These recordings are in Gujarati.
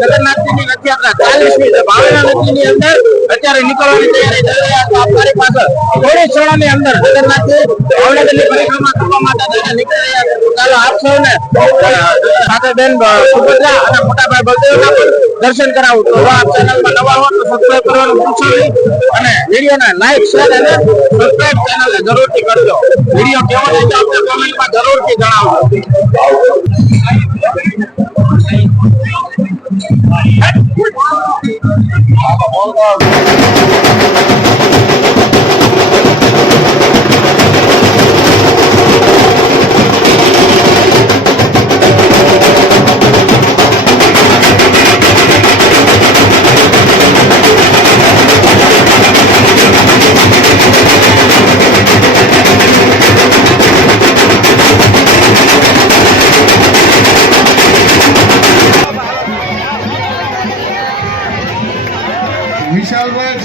来来来。જગન્નાથજીની રથયાત્રા ચાલીસમી છે ભાવના નદીની અંદર અત્યારે નીકળવાની તૈયારી થઈ રહ્યા આપણી થોડી ક્ષણોની અંદર જગન્નાથજી કરવા માટે થઈને નીકળી રહ્યા છે. બેન અને મોટાભાઈ બળદેવના દર્શન કરાવું. તો આપ ચેનલમાં નવા હો તો સબસ્ક્રાઇબ કરવાનું ભૂલશો નહીં અને વિડીયોને લાઈક શેર અને સબસ્ક્રાઇબ ચેનલને જરૂરથી કરજો. વીડિયો કેવો લાગ્યો અમને કોમેન્ટમાં જરૂરથી જણાવજો. Hold on.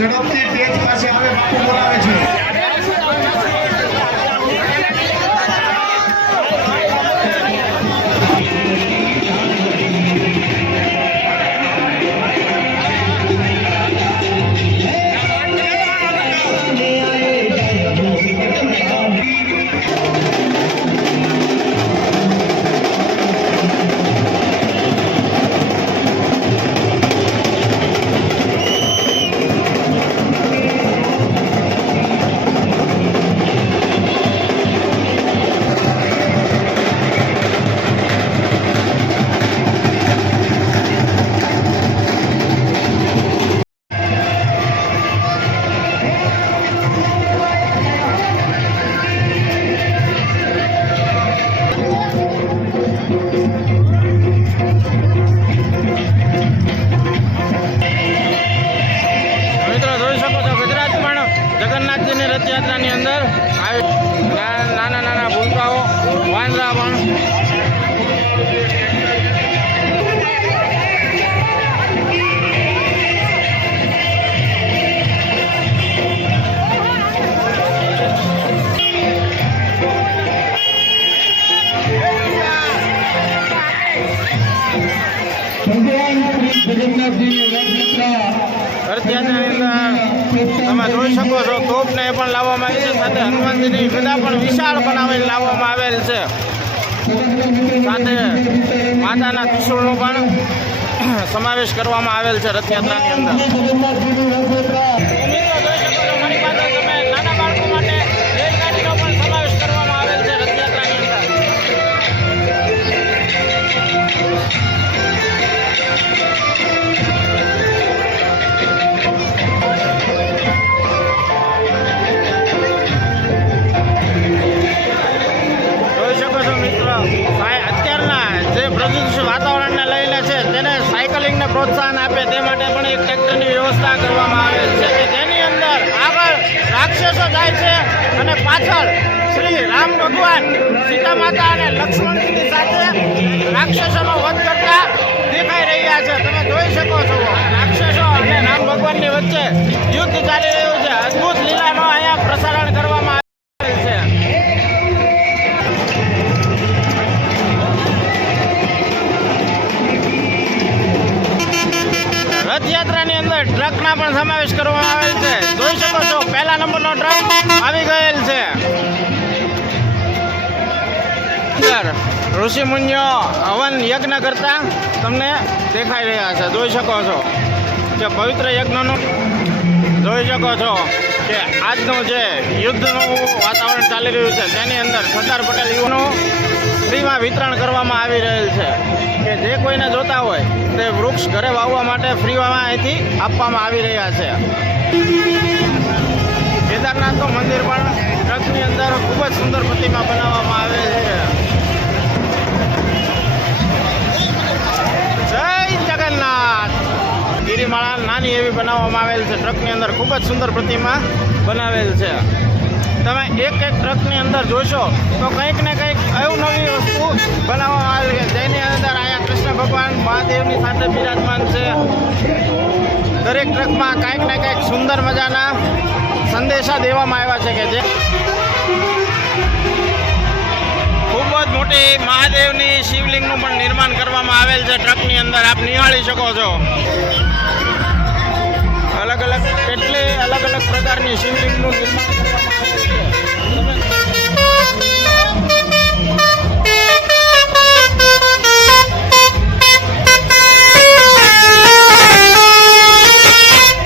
ઝડપથી સ્ટેજ પાસે આવે બાપુ બોલાવે છે રથયાત્રા તમે જોઈ શકો છો, તોપને એ પણ લાવવામાં આવી છે. સાથે હનુમાનજીની બધા પણ વિશાળ બનાવી લાવવામાં આવેલ છે. સાથે માતાના ત્રિશુળનો પણ સમાવેશ કરવામાં આવેલ છે રથયાત્રાની અંદર. અત્યારના જે પ્રદૂષિત વાતાવરણને લઈને છે, તેને સાયકલિંગને પ્રોત્સાહન આપે તે માટે પણ એક ટ્રેક્ટરની વ્યવસ્થા કરવામાં આવે છે કે જેની અંદર આગળ રાક્ષસો જાય છે અને પાછળ શ્રી રામ ભગવાન, સીતા માતા અને લક્ષ્મણજીની સાથે રાક્ષસોનો વધ કરતા દેખાઈ રહ્યા છે. તમે જોઈ શકો છો, રાક્ષસો અને રામ ભગવાનની વચ્ચે યુદ્ધ ચાલી રહ્યું છે. અદ્ભુત લીલાનો અહીંયા પ્રસારણ કરવામાં ટ્રકના પણ સમાવેશ કરવામાં આવેલ છે. જોઈ શકો છો, પહેલા નંબરનો ટ્રક આવી ગયેલ છે. અંદર ઋષિ મુનિઓ હવન યજ્ઞ કરતા તમને દેખાઈ રહ્યા છે. જોઈ શકો છો. કે પવિત્ર યજ્ઞનું જોઈ શકો છો. કે આજનું જે યુદ્ધનું વાતાવરણ ચાલી રહ્યું છે, તેની અંદર સરદાર પટેલ યુવાનું ફ્રીમાં વિતરણ કરવામાં આવી રહેલ છે. કે જે કોઈને જોતા હોય, તે વૃક્ષ ઘરે વાવવા માટે ફ્રીમાં અહીંથી આપવામાં આવી રહ્યા છે. કેદારનાથનું મંદિર પણ ટ્રકની અંદર ખૂબ જ સુંદર પ્રતિમા બનાવવામાં આવે છે. બનાવવામાં આવેલ છે. ટ્રકની અંદર ખૂબ જ સુંદર પ્રતિમા બનાવેલ છે. તમે એક એક ટ્રકની અંદર જોશો તો કંઈક ને કંઈક એવું નવી વસ્તુ બનાવવામાં આવેલ છે. જેની અંદર અહીંયા કૃષ્ણ ભગવાન, મહાદેવની સાથે બિરાજમાન છે. દરેક ટ્રકમાં કંઈક ને કંઈક સુંદર મજાના સંદેશા દેવામાં આવ્યા છે કે જે ખૂબ જ મોટી મહાદેવની શિવલિંગનું પણ નિર્માણ કરવામાં આવેલ છે ટ્રકની અંદર. આપ નિહાળી શકો છો. અલગ અલગ કેટલી અલગ અલગ પ્રકારની શિવલિંગનું નિર્માણ કરવામાં આવેલ છે. તમે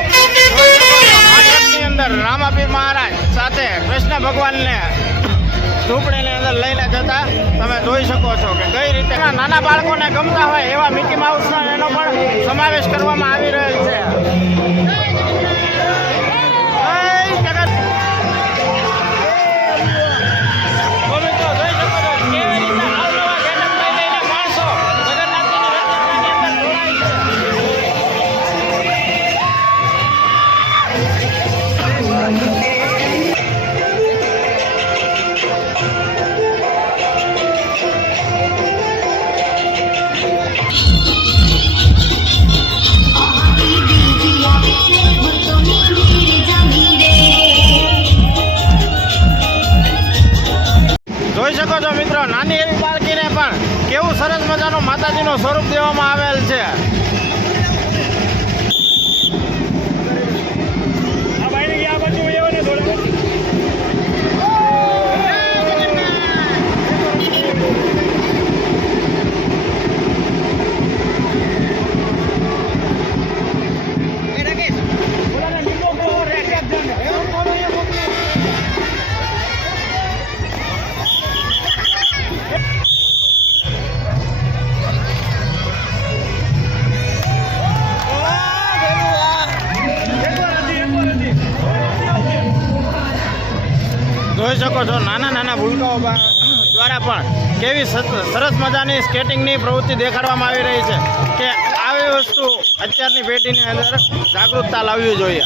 આ ટ્રકની અંદર રામાપીર મહારાજ સાથે કૃષ્ણ ભગવાનને ઝૂંપડીની અંદર લઈને જતા તમે જોઈ શકો છો કે કઈ રીતે નાના બાળકોને ગમતા હોય એવા મિકી માઉસનો એનો પણ સમાવેશ કરવામાં આવી રહ્યો છે જય જગત માતાજીનું સ્વરૂપ દેવામાં આવેલ છે. જોઈ શકો છો નાના નાના ભૂલકાઓ દ્વારા પણ કેવી સરસ મજાની સ્કેટિંગની પ્રવૃત્તિ દેખાડવામાં આવી રહી છે કે આવી વસ્તુ અત્યારની પેઢીની અંદર જાગૃતતા લાવવી જોઈએ.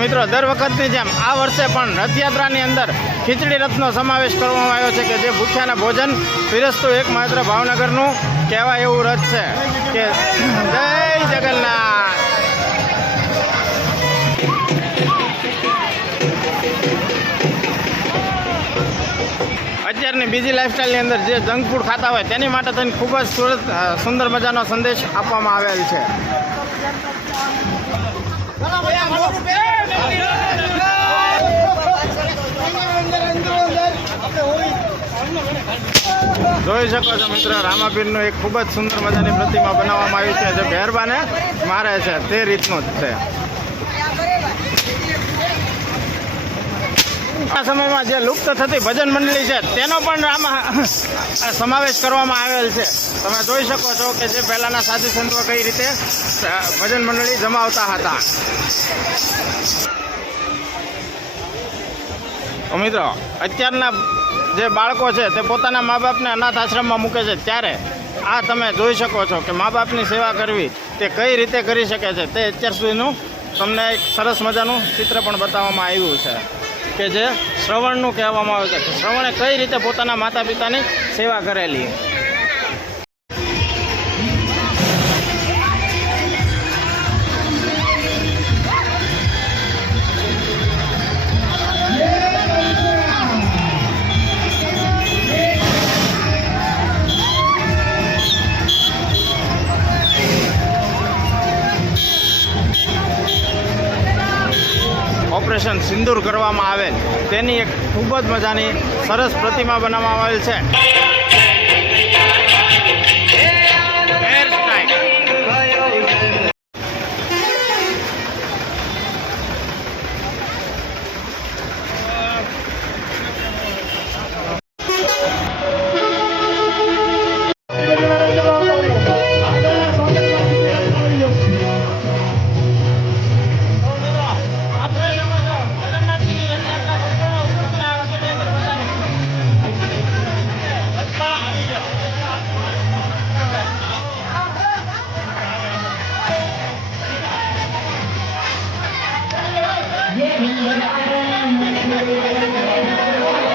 મિત્રો, દર વખતની જેમ આ વર્ષે પણ રથયાત્રાની અંદર ખીચડી રથનો સમાવેશ કરવામાં આવ્યો છે કે જે ભૂખ્યાના ભોજન પીરસતું એકમાત્ર ભાવનગરનું કહેવાય એવું રથ છે કે જય જગન્નાથ. અત્યારની બીજી લાઇફસ્ટાઈલની અંદર જે જંક ફૂડ ખાતા હોય તેની માટે થઈને ખૂબ જ સુરત સુંદર મજાનો સંદેશ આપવામાં આવેલ છે. જોઈ શકો છો મિત્ર રામાપીરનું એક ખૂબ જ સુંદર મજાની પ્રતિમા બનાવવામાં આવી છે. જે મહેરબાને મારે છે, તે રીતનું જ છે. આ સમયમાં જે લુપ્ત થતી ભજન મંડળી છે, તેનો પણ આમાં સમાવેશ કરવામાં આવેલ છે. તમે જોઈ શકો છો કે જે પહેલાંના સાધુ સંતો કઈ રીતે ભજન મંડળી જમાવતા હતા. મિત્રો, અત્યારના જે બાળકો છે, તે પોતાના મા બાપને અનાથ આશ્રમમાં મૂકે છે. ત્યારે આ તમે જોઈ શકો છો કે મા બાપની સેવા કરવી, તે કઈ રીતે કરી શકે છે, તે અત્યાર સુધીનું તમને એક સરસ મજાનું ચિત્ર પણ બતાવવામાં આવ્યું છે. કે જે શ્રવણનું કહેવામાં આવે છે. શ્રવણે કઈ રીતે પોતાના માતા પિતાની સેવા કરેલી? ઓપરેશન સિંદૂર કરવામાં આવેલ. તેની એક ખૂબ જ મજાની સરસ પ્રતિમા બનાવવામાં આવેલ છે.